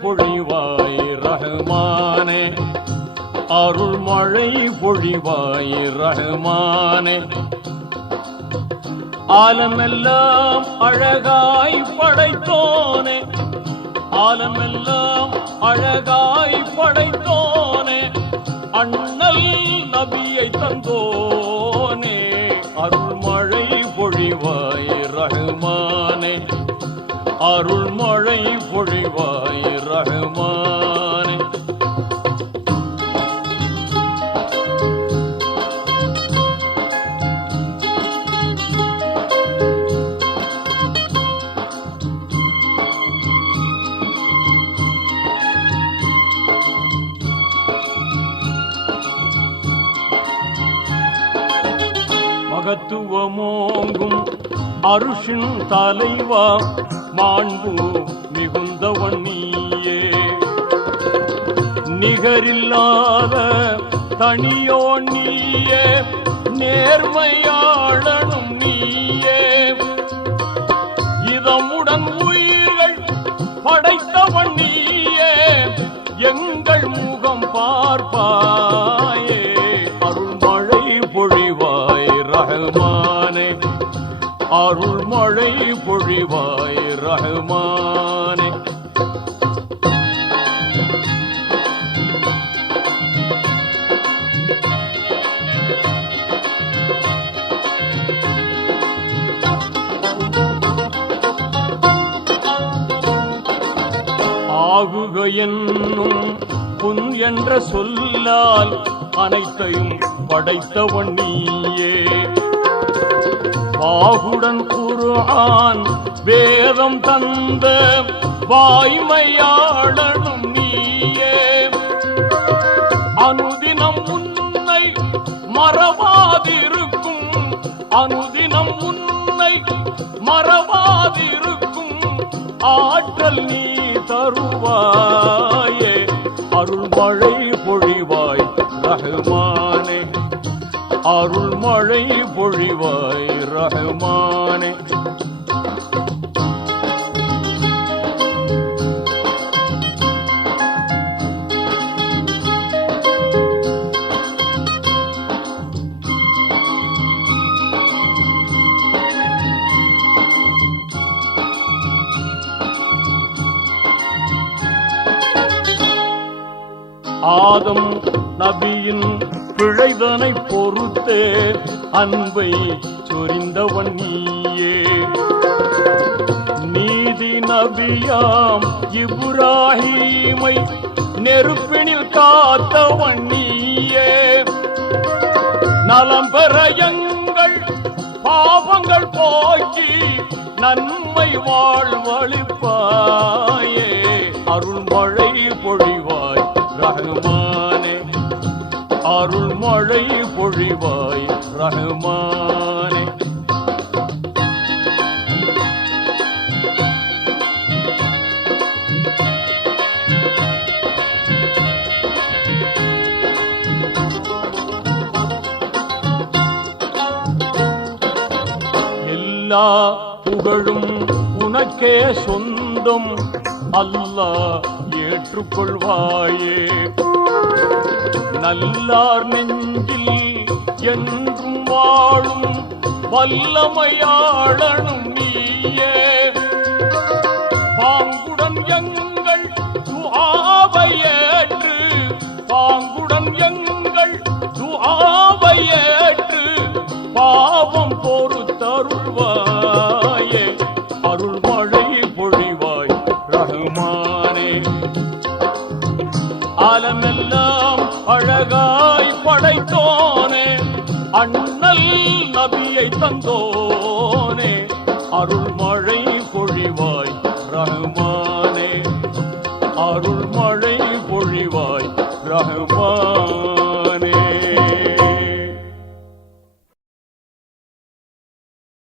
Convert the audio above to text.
பொழிவாய் ரஹ்மானே, அருள் மழை பொழிவாய் ரஹ்மானே. ஆலமெல்லாம் அழகாய் படைத்தோனே, ஆலமெல்லாம் அழகாய் படைத்தோனே, அண்ணல் நபியை தந்தோனே, அருள் மழை பொழிவாய் ரஹ்மானே, அருள் மழை பொழிவாய் ரஹ்மானே. மகத்துவமோங்கும் அருஷின் தலைவா, மாண்பு மிகுந்தவன் நீயே, நிகரில்லாத தனியோன் நீயே, நேர்மையாளனும் நீயே, இதமுடன் உயிர்கள் படைத்தவன் நீயே, எங்கள் முகம் பார்ப்பாயே, அருள் மழை பொழிவாய் ரஹ்மானே, அருள் மழை பொழிவாய் ரஹ்மானே. ஆகுக என்னும் புன் என்ற சொல்லால் அனைத்தையும் படைத்தவன் நீயே, பாகுடன் குர்ஆன் வேதம் தந்த வாய்மையாளனும் நீயே, அனுதினம் உன்னை மறவாதிருக்கும், அனுதினம் உன்னை மறவாதிருக்கும் ஆற்றல் நீ தருவாயே, அருள் மழை பொழிவாய் ரஹ்மானே, அருள் மழை பொழிவாய் ரஹ்மானே. ஆதம் நபியின் பிழைதனை பொறுத்தே அன்பை சொரிந்தவன் நீயே, நீதி நபியாம் இப்ராஹீமை நெருப்பினில் காத்தவன் நீயே, நலம் பெற எங்கள் பாவங்கள் போக்கி நன்மை வாழ்வளிப்பாயே, அருள் மழை பொழிவாய் ரஹ்மானே, அருள் மழை பொழிவாய் ரஹ்மானே. எல்லா புகழும் உனக்கே சொந்தம், அல்லாஹ் ஏற்றுக்கொள்வாயே, நல்லார் நெஞ்சில் என்றும் வாழும் வல்லமையாளனும் நீயே, பாங்குடன் எங்கள் துஆவை ஏற்று, பாங்குடன் எங்கள் துஆவை ஏற்று பாவம் பொறுத்தருள்வாயே, அருள் மழை பொழிவாய் ரஹ்மானே, ஆலமெல்லாம் அழகாய் படைத்தோனே, அண்ணல் நபியை தந்தோனே, அருள் மழை பொழிவாய் ரஹ்மானே, அருள் மழை பொழிவாய் ரஹ்மானே.